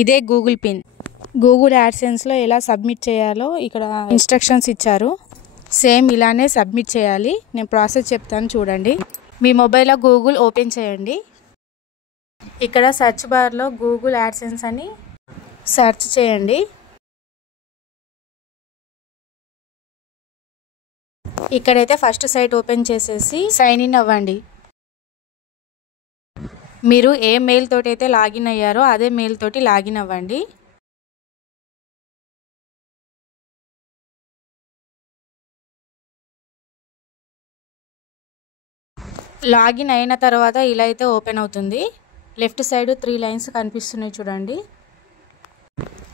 ఇదే Google pin. Google యాడ్సెన్స్లో ఎలా submit చేయాలో ఇక్కడ ఇన్స్ట్రక్షన్స్ ఇచ్చారు. సేమ్ ఇలానే సబ్మిట్ చేయాలి. నేను ప్రాసెస్ చెప్తాను చూడండి. మీ మొబైల్లో గూగుల్ ఓపెన్ చేయండి. ఇక్కడ సెర్చ్ బార్లో గూగుల్ యాడ్సెన్స్ అని సెర్చ్ చేయండి. ఇక్కడైతే ఫస్ట్ సైట్ ఓపెన్ చేసేసి సైన్ ఇన్ అవ్వండి. మీరు ఏ మెయిల్ తోటి అయితే లాగిన్ అయ్యారో అదే మెయిల్ తోటి లాగిన్ అవ్వండి. లాగిన్ అయిన తర్వాత ఇలా అయితే ఓపెన్ అవుతుంది. లెఫ్ట్ సైడ్ 3 లైన్స్ కనిపిస్తున్నాయి చూడండి.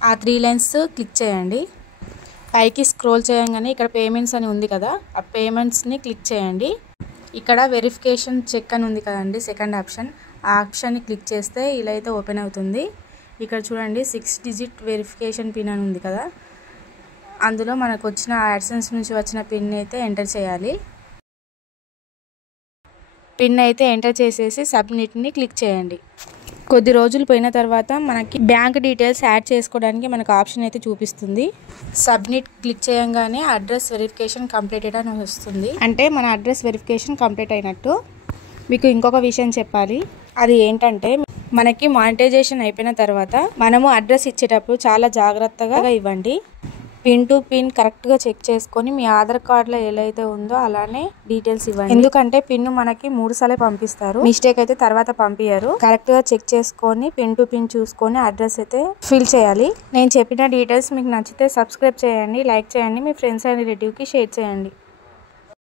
ఆ 3 లైన్స్ క్లిక్ చేయండి. పైకి స్క్రోల్ చేయగానే ఇక్కడ పేమెంట్స్ అని ఉంది కదా, ఆ పేమెంట్స్ని క్లిక్ చేయండి. ఇక్కడ వెరిఫికేషన్ చెక్ అని ఉంది కదండి, సెకండ్ ఆప్షన్. ఆ ఆప్షన్ని క్లిక్ చేస్తే ఇలా అయితే ఓపెన్ అవుతుంది. ఇక్కడ చూడండి 6 డిజిట్ వెరిఫికేషన్ పిన్ అని ఉంది కదా, అందులో మనకు వచ్చిన యాడ్సెన్స్ నుంచి వచ్చిన పిన్ అయితే ఎంటర్ చేయాలి. పిన్ అయితే ఎంటర్ చేసేసి సబ్మిట్ని క్లిక్ చేయండి. కొద్ది రోజులు పోయిన తర్వాత మనకి బ్యాంక్ డీటెయిల్స్ యాడ్ చేసుకోవడానికి మనకు ఆప్షన్ అయితే చూపిస్తుంది. సబ్మిట్ క్లిక్ చేయగానే అడ్రస్ వెరిఫికేషన్ కంప్లీటెడ్ అని వస్తుంది. అంటే మన అడ్రస్ వెరిఫికేషన్ కంప్లీట్ అయినట్టు. మీకు ఇంకొక విషయం చెప్పాలి. అది ఏంటంటే మనకి మానిటైజేషన్ అయిపోయిన తర్వాత మనము అడ్రస్ ఇచ్చేటప్పుడు చాలా జాగ్రత్తగా ఇవ్వండి. పిన్ టు పిన్ కరెక్ట్గా చెక్ చేసుకొని మీ ఆధార్ కార్డులో ఎలా అయితే ఉందో అలానే డీటెయిల్స్ ఇవ్వండి. ఎందుకంటే పిన్ మనకి 3 సార్లు పంపిస్తారు, మిస్టేక్ అయితే తర్వాత పంపించారు. కరెక్ట్గా చెక్ చేసుకొని పిన్ టు పిన్ చూసుకొని అడ్రస్ అయితే ఫిల్ చేయాలి. నేను చెప్పిన డీటెయిల్స్ మీకు నచ్చితే సబ్స్క్రైబ్ చేయండి, లైక్ చేయండి, మీ ఫ్రెండ్స్ అండ్ రిలేటివ్కి షేర్ చేయండి.